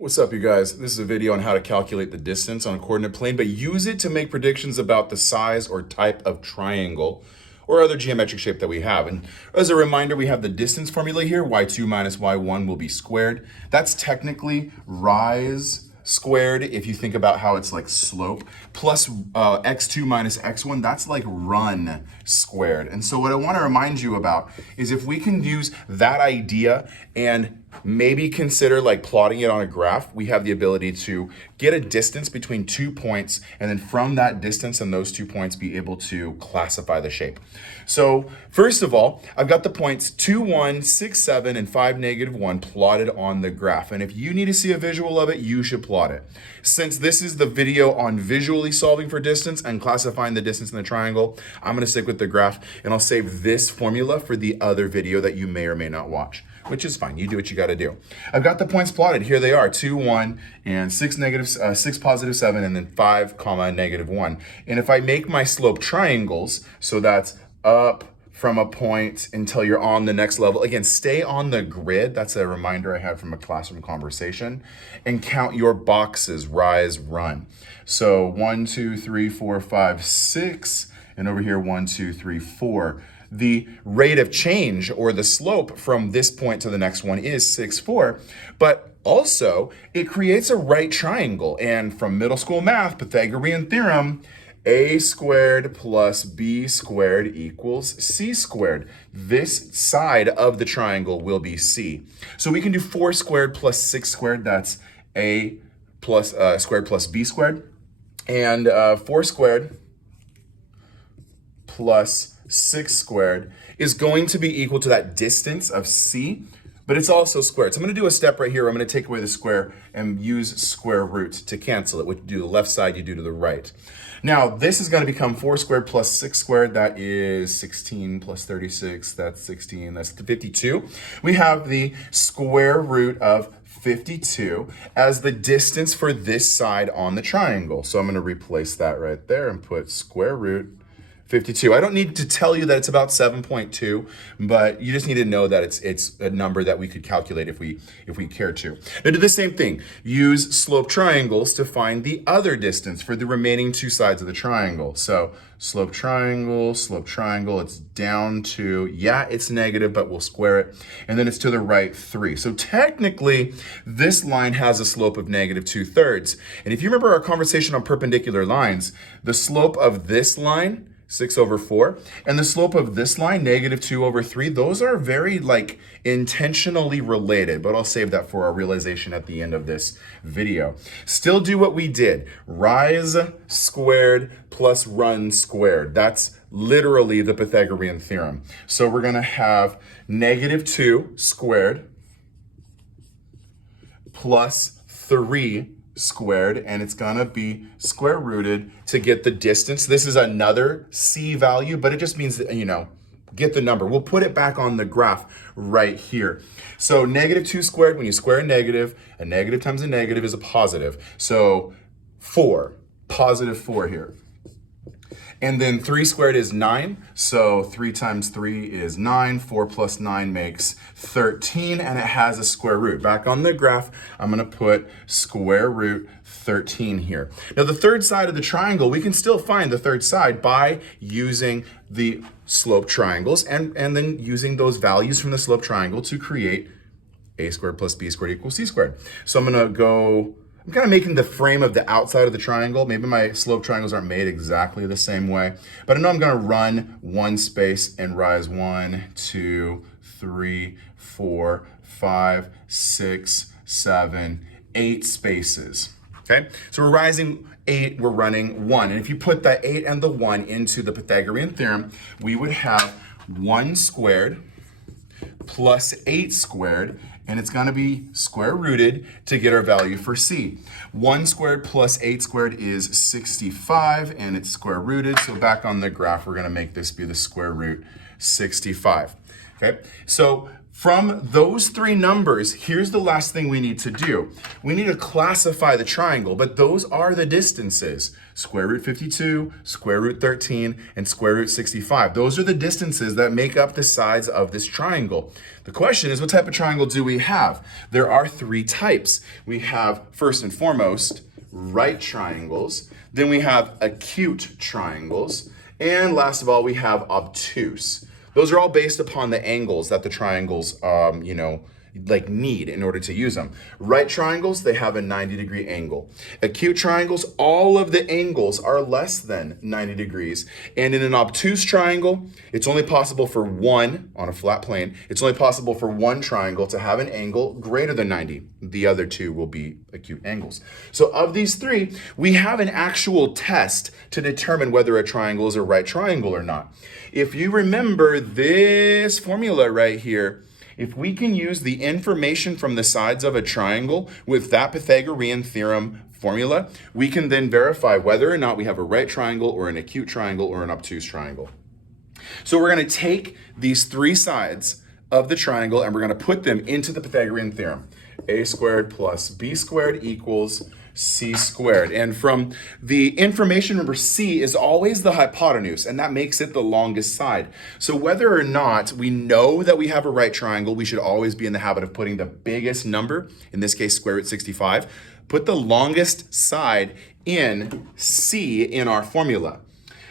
What's up, you guys? This is a video on how to calculate the distance on a coordinate plane, but use it to make predictions about the size or type of triangle or other geometric shape that we have. And as a reminder, we have the distance formula here. Y2 minus Y1 will be squared. That's technically rise squared if you think about how it's like slope, plus x2 minus x1, that's like run squared. And so what I want to remind you about is if we can use that idea and maybe consider like plotting it on a graph, we have the ability to get a distance between 2 points, and then from that distance and those 2 points be able to classify the shape. So first of all, I've got the points 2, 1, 6, 7, and 5, negative 1 plotted on the graph. And if you need to see a visual of it, you should plot it. Since this is the video on visually solving for distance and classifying the distance in the triangle, I'm going to stick with the graph, and I'll save this formula for the other video that you may or may not watch, which is fine. You do what you got to do. I've got the points plotted. Here they are, 2, 1, and 6, positive 7, and then 5, comma, negative 1. And if I make my slope triangles, so that's up from a point until you're on the next level. Again, stay on the grid. That's a reminder I had from a classroom conversation. And count your boxes, rise, run. So 1, 2, 3, 4, 5, 6, and over here 1, 2, 3, 4. The rate of change or the slope from this point to the next one is 6, 4, but also it creates a right triangle. And from middle school math, Pythagorean theorem, a squared plus b squared equals c squared. This side of the triangle will be c. So we can do 4 squared plus 6 squared, that's a plus squared plus b squared. And 4 squared plus 6 squared is going to be equal to that distance of c, but it's also squared. So I'm going to do a step right here. I'm going to take away the square and use square root to cancel it. What you do to the left side, you do to the right. Now, this is going to become 4 squared plus 6 squared. That is 16 plus 36. That's 16. That's 52. We have the square root of 52 as the distance for this side on the triangle. So I'm going to replace that right there and put square root 52. I don't need to tell you that it's about 7.2, but you just need to know that it's a number that we could calculate if we care to. Now do the same thing. Use slope triangles to find the other distance for the remaining 2 sides of the triangle. So slope triangle, it's down to, yeah, it's negative, but we'll square it. And then it's to the right 3. So technically, this line has a slope of negative 2/3. And if you remember our conversation on perpendicular lines, the slope of this line, 6 over 4, and the slope of this line, negative 2 over 3, those are very like intentionally related, but I'll save that for our realization at the end of this video. Still do what we did. Rise squared plus run squared. That's literally the Pythagorean theorem. So we're going to have negative 2 squared plus 3 squared, and it's gonna be square rooted to get the distance. This is another c value, but it just means that, you know, get the number. We'll put it back on the graph right here. So negative 2 squared, when you square a negative times a negative is a positive. So 4, positive 4 here. And then 3 squared is 9, so 3 times 3 is 9, 4 plus 9 makes 13, and it has a square root. Back on the graph, I'm going to put square root 13 here. Now the third side of the triangle, we can still find the third side by using the slope triangles and then using those values from the slope triangle to create a squared plus b squared equals c squared. So I'm kind of making the frame of the outside of the triangle. Maybe my slope triangles aren't made exactly the same way, but I know I'm going to run one space and rise 1, 2, 3, 4, 5, 6, 7, 8 spaces. Okay, so we're rising 8, we're running 1. And if you put the 8 and the 1 into the Pythagorean theorem, we would have 1 squared plus 8 squared, and it's going to be square rooted to get our value for c. 1 squared plus 8 squared is 65, and it's square rooted. So back on the graph, we're going to make this be the square root 65. Okay, so From those three numbers, here's the last thing we need to do. We need to classify the triangle, but those are the distances. Square root 52, square root 13, and square root 65. Those are the distances that make up the sides of this triangle. The question is, what type of triangle do we have? There are three types. We have, first and foremost, right triangles. Then we have acute triangles. And last of all, we have obtuse. Those are all based upon the angles that the triangles, need in order to use them. Right triangles, they have a 90-degree angle. Acute triangles, all of the angles are less than 90 degrees. And in an obtuse triangle, it's only possible for one, on a flat plane, it's only possible for one triangle to have an angle greater than 90. The other two will be acute angles. So of these three, we have an actual test to determine whether a triangle is a right triangle or not. If you remember this formula right here, if we can use the information from the sides of a triangle with that Pythagorean theorem formula, we can then verify whether or not we have a right triangle or an acute triangle or an obtuse triangle. So we're going to take these three sides of the triangle and we're going to put them into the Pythagorean theorem. A squared plus b squared equals c squared. And from the information, remember, c is always the hypotenuse, and that makes it the longest side. So whether or not we know that we have a right triangle, we should always be in the habit of putting the biggest number, in this case square root 65, put the longest side in c in our formula.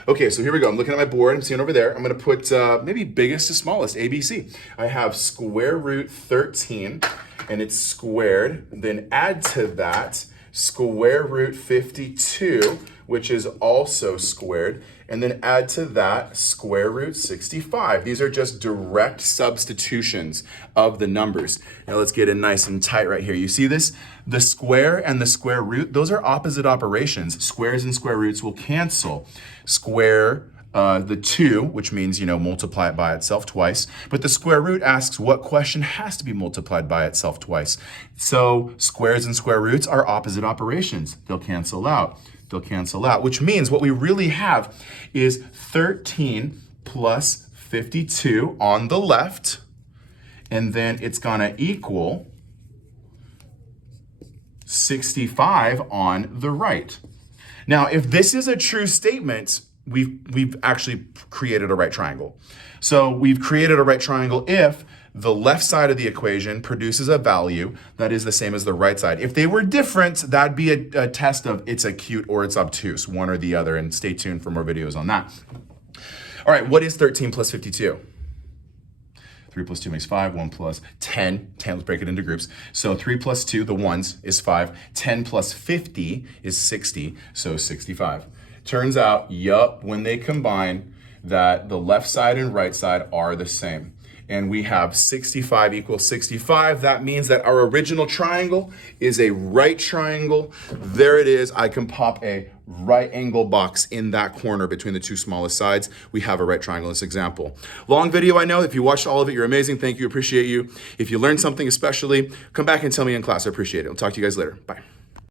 Okay, so here we go. I'm looking at my board. I'm seeing over there. I'm going to put maybe biggest to smallest, ABC. I have square root 13, and it's squared. Then add to that square root 52, which is also squared, and then add to that square root 65. These are just direct substitutions of the numbers. Now let's get in nice and tight right here. You see this? The square and the square root, those are opposite operations. Squares and square roots will cancel. Square the 2, which means, multiply it by itself twice. But the square root asks what question has to be multiplied by itself twice. So squares and square roots are opposite operations. They'll cancel out. They'll cancel out, which means what we really have is 13 plus 52 on the left, and then it's going to equal 65 on the right. Now, if this is a true statement, we've actually created a right triangle. So we've created a right triangle if the left side of the equation produces a value that is the same as the right side. If they were different, that'd be a test of it's acute or it's obtuse, one or the other, and stay tuned for more videos on that. All right, what is 13 plus 52? 3 plus 2 makes 5, 1 plus 10. Let's break it into groups. So 3 plus 2, the ones, is 5. 10 plus 50 is 60, so 65. Turns out, when they combine, that the left side and right side are the same. And we have 65 equals 65. That means that our original triangle is a right triangle. There it is. I can pop a right angle box in that corner between the two smallest sides. We have a right triangle in this example. Long video, I know. If you watched all of it, you're amazing. Thank you. Appreciate you. If you learned something especially, come back and tell me in class. I appreciate it. I'll talk to you guys later. Bye.